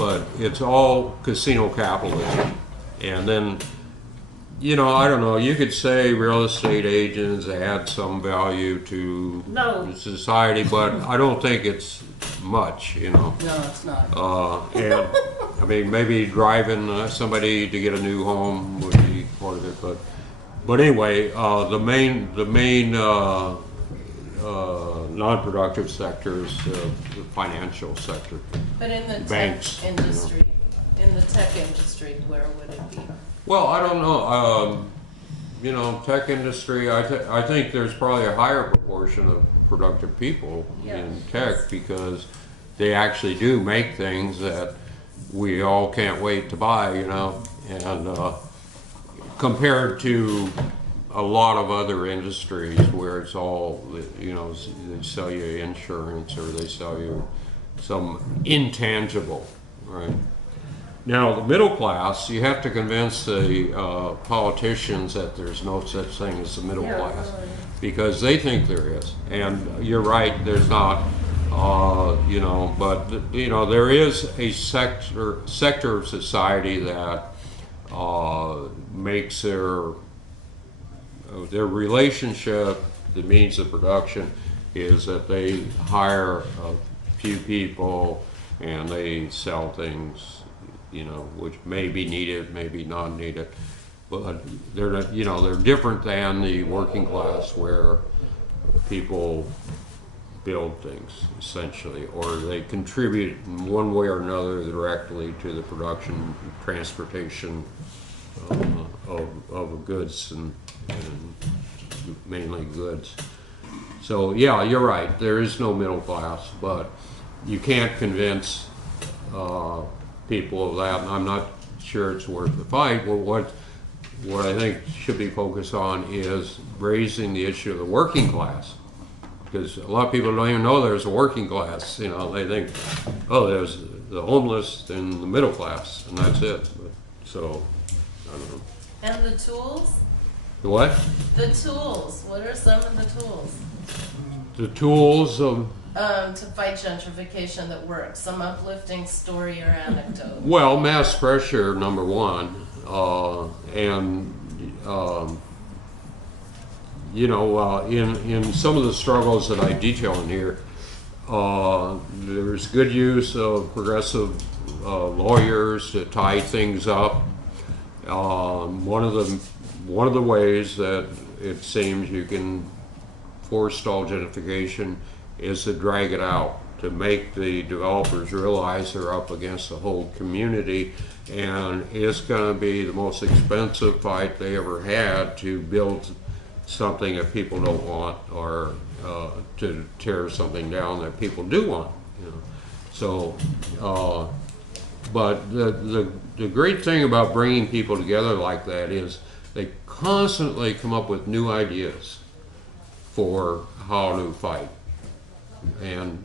but it's all casino capitalism. And then, you know, I don't know, you could say real estate agents add some value to society, but I don't think it's much, you know. No, it's not. And I mean, maybe driving somebody to get a new home would be part of it, but anyway, the main non-productive sector is the financial sector. But in the banks, tech industry, in the tech industry, where would it be? Well, I don't know. You know, tech industry, I think there's probably a higher proportion of productive people in tech because they actually do make things that we all can't wait to buy, you know, and compared to a lot of other industries where it's all, you know, they sell you insurance or they sell you some intangible, right? Now, the middle class, you have to convince the politicians that there's no such thing as the middle class because they think there is. And you're right, there's not, you know, but, you know, there is a sector of society that makes their relationship, the means of production, is that they hire a few people and they sell things, you know, which may be needed, maybe not needed, but they're not, you know, they're different than the working class where people build things essentially, or they contribute in one way or another directly to the production, transportation of goods and mainly goods. So yeah, you're right. There is no middle class, but you can't convince people of that. And I'm not sure it's worth the fight. Well, what I think should be focused on is raising the issue of the working class, because a lot of people don't even know there's a working class. You know, they think, oh, there's the homeless and the middle class, and that's it. But, so I don't know. And the tools? The what? The tools. What are some of the tools? The tools of... to fight gentrification that works. Some uplifting story or anecdote. Well, mass pressure, number one. And, you know, in some of the struggles that I detail in here, there's good use of progressive lawyers to tie things up. One of the ways that it seems you can forestall gentrification is to drag it out, to make the developers realize they're up against the whole community, and it's going to be the most expensive fight they ever had to build something that people don't want, or to tear something down that people do want. You know? So, but the great thing about bringing people together like that is they constantly come up with new ideas for how to fight. And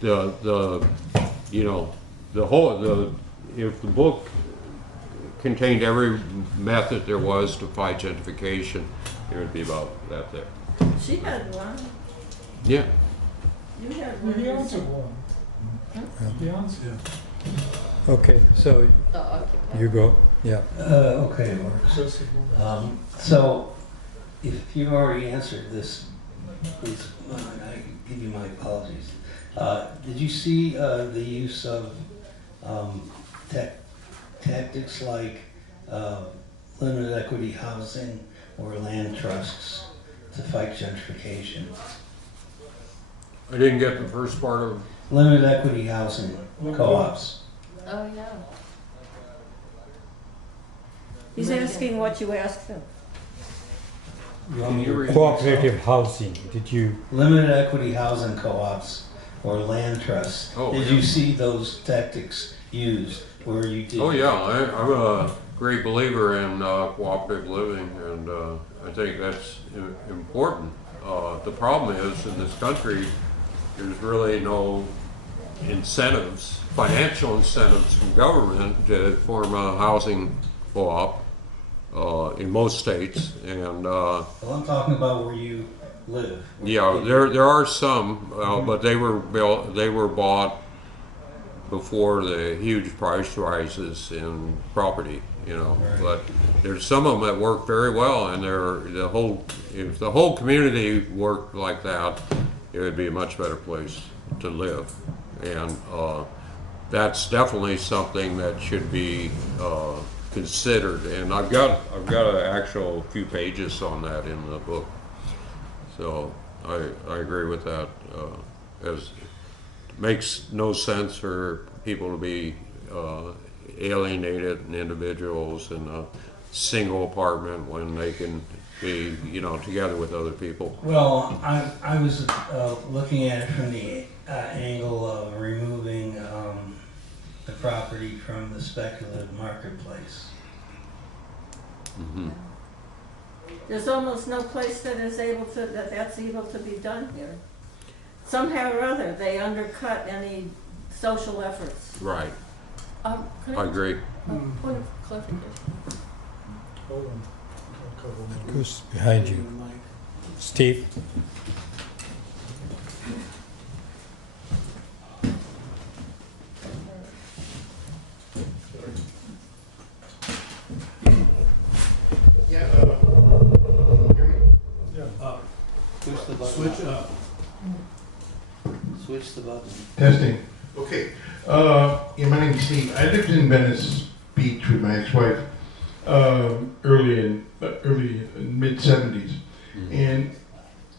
you know, if the book contained every method there was to fight gentrification, it would be about that there. She had one. Yeah. You had Well, one. the answer one. The answer. Okay, so The occupant. you go. Yeah. Okay, Mark. So, if you've already answered this, please, I give you my apologies. Did you see the use of tactics like limited equity housing or land trusts to fight gentrification? I didn't get the first part of... Limited equity housing co-ops. Oh, yeah. He's asking what you asked him. You want me to read Cooperative housing. Did you? Limited equity housing co-ops or land trusts. Oh, Did yeah. you see those tactics used where you did? Oh yeah, I'm a great believer in cooperative living, and I think that's important. The problem is, in this country, there's really no incentives, financial incentives from government to form a housing co-op in most states, and Well, I'm talking about where you live. yeah, there are some, but they were bought before the huge price rises in property, you know. But there's some of them that work very well, and if the whole community worked like that, it would be a much better place to live. And that's definitely something that should be considered. And I've got an actual few pages on that in the book. So I agree with that. As it makes no sense for people to be alienated and individuals in a single apartment when they can be, you know, together with other people. Well, I was looking at it from the angle of removing the property from the speculative marketplace. Mm-hmm. There's almost no place that is able to, that's able to be done here. Somehow or other, they undercut any social efforts. Right. Could I agree. Point of clarification. Hold on. A couple minutes. Who's behind you? Steve? Yeah, can you hear me? Yeah. Push the button. Switch up. Switch the button. Testing. Okay. Yeah, my name's Steve. I lived in Venice Beach with my ex-wife early in mid '70s, and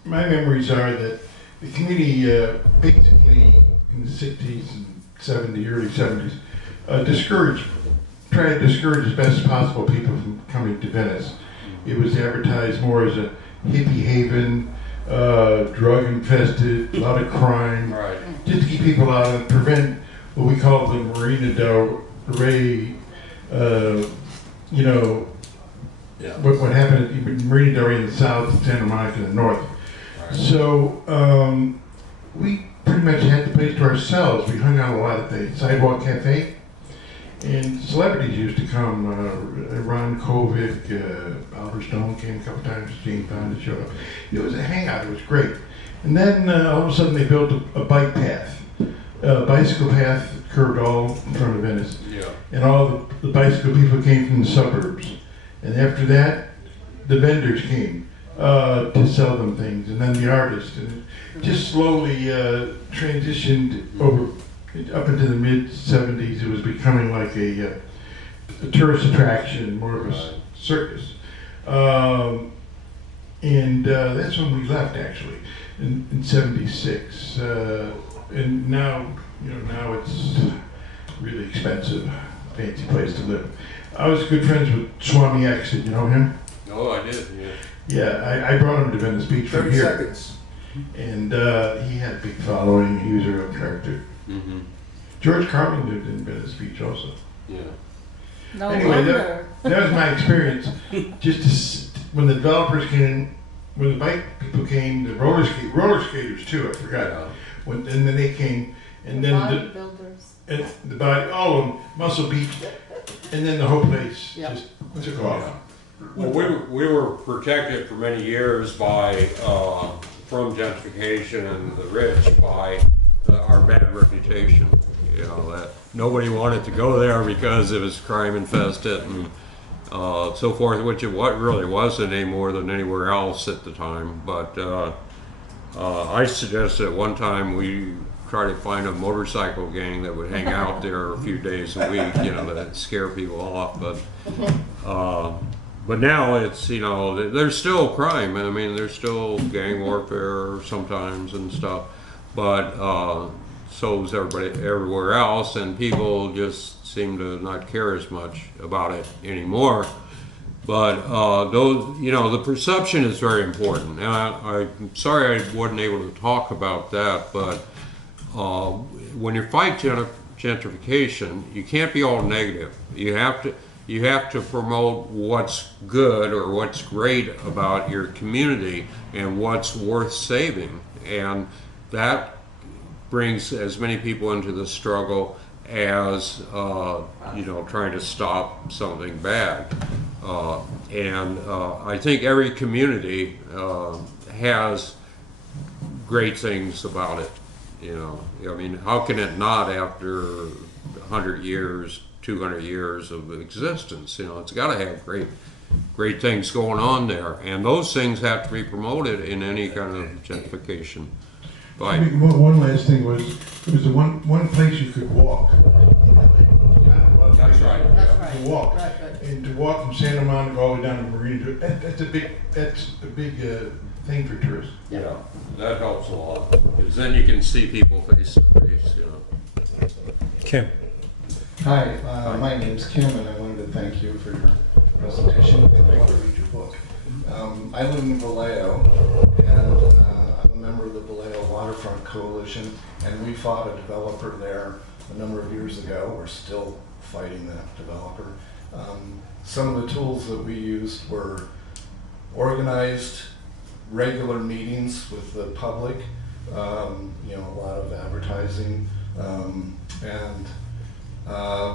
my memories are that the community basically in the '60s and early '70s tried to discourage as best as possible people from coming to Venice. It was advertised more as a hippie haven, drug infested, a lot of crime, Right. just to keep people out and prevent what we call the Marina del Rey, you know, Yeah. what happened at Marina del Rey in the south, Santa Monica in the north. Right. So we pretty much had the place to ourselves. We hung out a lot at the Sidewalk Cafe, and celebrities used to come. Ron Kovic, Oliver Stone came a couple times. Jane Fonda showed up. It was a hangout. It was great. And then all of a sudden they built a bike path, a bicycle path that curved all in front of Venice. Yeah. And all the bicycle people came from the suburbs. And after that, the vendors came to sell them things, and then the artists. And it just slowly transitioned over up into the mid '70s. It was becoming like a tourist attraction, more of a circus. And that's when we left, actually, in '76. And now, you know, now it's really expensive, fancy place to live. I was good friends with Swami X. Did you know him? Oh, I did. Yeah. Yeah, I brought him to Venice Beach from 30 here. seconds. And he had a big following. He was a real character. Mm-hmm. George Carlin lived in Venice Beach also. Yeah. No Anyway, wonder. that was my experience. When the developers came, when the bike people came, the roller skaters too, I forgot. Yeah. And then they came, and then Bodybuilders. the body, all of them, Muscle Beach, and then the whole place Yep. just took off. Well, we were protected for many years by from gentrification and the rich by our bad reputation. You know, that nobody wanted to go there because it was crime infested and so forth, which it really wasn't any more than anywhere else at the time. But I suggested at one time we try to find a motorcycle gang that would hang out there a few days a week, you know, that scare people off. But now it's, you know, there's still crime. I mean, there's still gang warfare sometimes and stuff. But so is everybody everywhere else, and people just seem to not care as much about it anymore. But those, you know, the perception is very important. And I'm sorry I wasn't able to talk about that, but when you fight gentrification, you can't be all negative. You have to promote what's good or what's great about your community and what's worth saving, and that brings as many people into the struggle as you know, trying to stop something bad. And I think every community has great things about it. You know, I mean, how can it not after 100 years, 200 years of existence. You know, it's got to have great things going on there, and those things have to be promoted in any kind of gentrification. I think one last thing was, it was the one place you could walk. That's right. That's right. To walk. Right, right. And to walk from Santa Monica all the way down to Marina, that's a big thing for tourists. Yeah, that helps a lot, because then you can see people face to face, you know. Kim. Hi, my name's Kim, and I wanted to thank you for your presentation, and I want to read your book. I live in Vallejo, and I'm a member of the Vallejo Waterfront Coalition, and we fought a developer there a number of years ago. We're still fighting that developer. Some of the tools that we used were organized regular meetings with the public, you know, a lot of advertising, and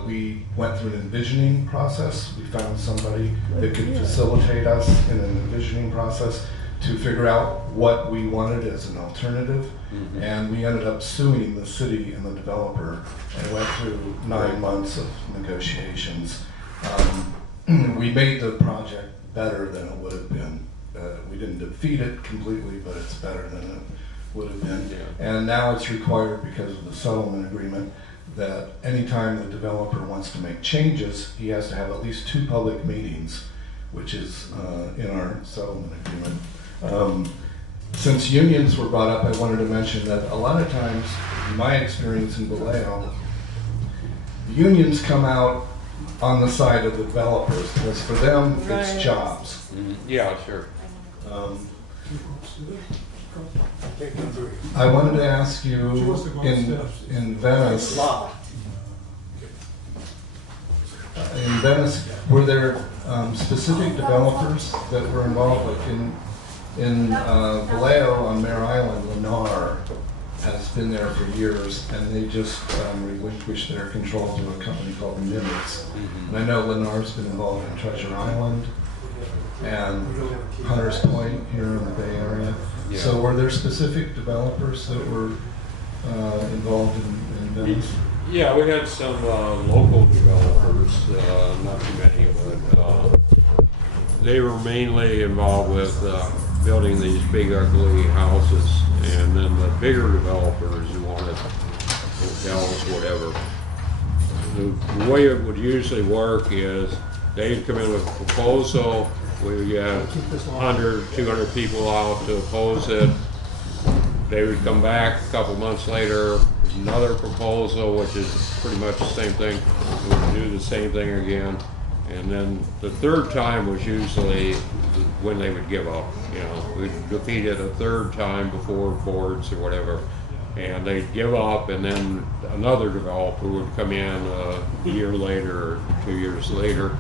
we went through an envisioning process. We found somebody that could facilitate us in an envisioning process to figure out what we wanted as an alternative. And we ended up suing the city and the developer and went through 9 months of negotiations. We made the project better than it would have been. We didn't defeat it completely, but it's better than it would have been. And now it's required, because of the settlement agreement, that anytime the developer wants to make changes, he has to have at least 2 public meetings, which is in our settlement agreement. Since unions were brought up, I wanted to mention that a lot of times, in my experience in Vallejo, the unions come out on the side of the developers, because for them, it's Right. jobs. Yeah, sure. I wanted to ask you, in Venice, were there specific developers that were involved? Like in Vallejo on Mare Island, Lennar has been there for years, and they just relinquished their control to a company called Nimitz. And I know Lennar's been involved in Treasure Island and Hunters Point here in the Bay Area. Yeah. So were there specific developers that were involved in Venice? Yeah, we had some local developers, not too many, but they were mainly involved with building these big ugly houses, and then the bigger developers who wanted hotels, whatever. The way it would usually work is they'd come in with a proposal. We had 100, 200 people out to oppose it. They would come back a couple months later with another proposal, which is pretty much the same thing. We would do the same thing again. And then the third time was usually when they would give up. You know, we'd defeat it a third time before boards or whatever. And they'd give up, and then another developer would come in a year later or 2 years later.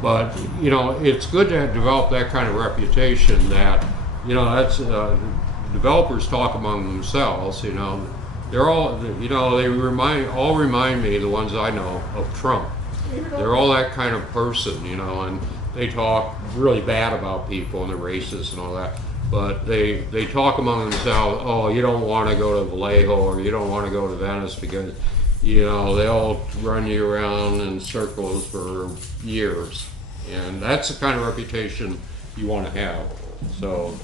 But, you know, it's good to develop that kind of reputation that, you know, that's, developers talk among themselves, you know. They're all, you know, they remind me, the ones I know, of Trump. They're all that kind of person, you know, and they talk really bad about people and the racists and all that. But they talk among themselves, oh, you don't want to go to Vallejo or you don't want to go to Venice because, you know, they'll run you around in circles for years. And that's the kind of reputation you want to have. So,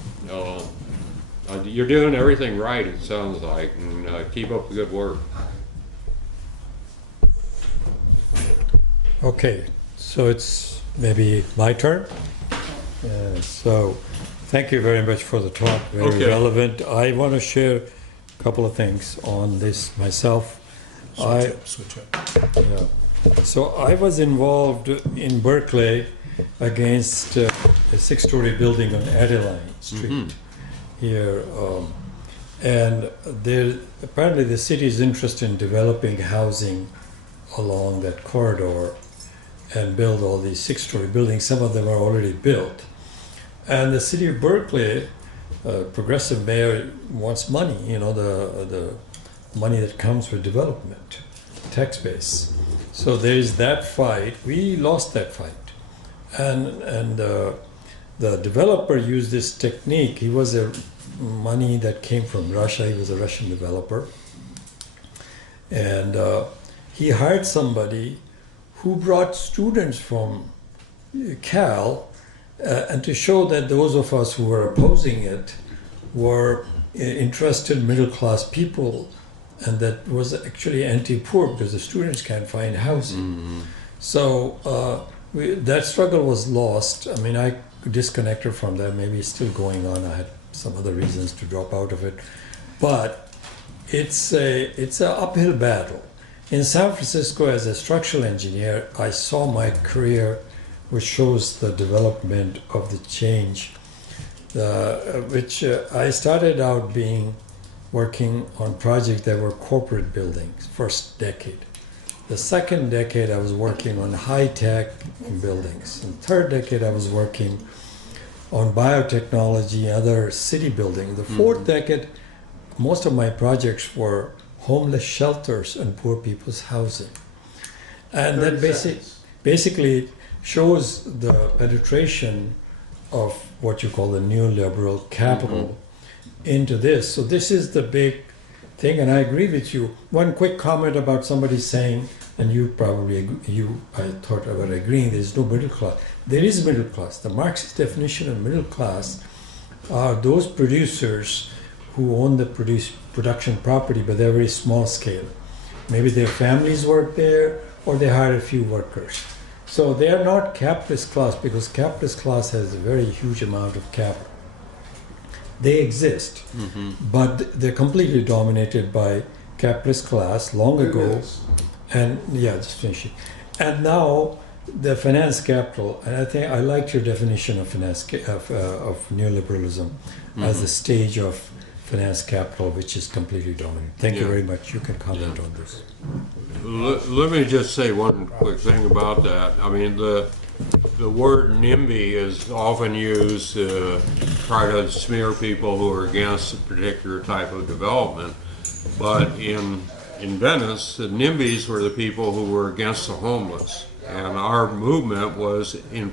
you're doing everything right, it sounds like, and keep up the good work. Okay, so it's maybe my turn. So thank you very much for the talk, very Okay. relevant. I want to share a couple of things on this myself. Switch up. Yeah. So I was involved in Berkeley against a 6-story building on Adeline Street here, and there apparently the city is interested in developing housing along that corridor and build all these 6-story buildings. Some of them are already built, and the city of Berkeley, progressive mayor, wants money. You know, the money that comes with development, tax base. So there is that fight. We lost that fight, and the developer used this technique. He was money that came from Russia. He was a Russian developer, and he hired somebody who brought students from Cal, and to show that those of us who were opposing it were interested middle class people, and that was actually anti-poor because the students can't find housing. So that struggle was lost. I mean, I disconnected from that. Maybe it's still going on. I had some other reasons to drop out of it, but it's a uphill battle. In San Francisco, as a structural engineer, I saw my career, which shows the development of the change. I started out working on projects that were corporate buildings, first decade. The second decade, I was working on high-tech buildings. In the third decade, I was working on biotechnology, other city buildings. The fourth decade, most of my projects were homeless shelters and poor people's housing. And that basically shows the penetration of what you call the neoliberal capital into this. So this is the big thing, and I agree with you. One quick comment about somebody saying, and you probably I thought about agreeing, there's no middle class. There is middle class. The Marxist definition of middle class are those producers who own the production property, but they're very small scale. Maybe their families work there, or they hire a few workers. So they are not capitalist class, because capitalist class has a very huge amount of capital. They exist, but they're completely dominated by capitalist class long ago. And yeah, just finish it. And now the finance capital, and I think I liked your definition of of neoliberalism as the stage of finance capital, which is completely dominant. Thank you very much. You can comment on this. Let me just say one quick thing about that. I mean, the word NIMBY is often used to try to smear people who are against a particular type of development. But in Venice, the NIMBYs were the people who were against the homeless. And our movement was in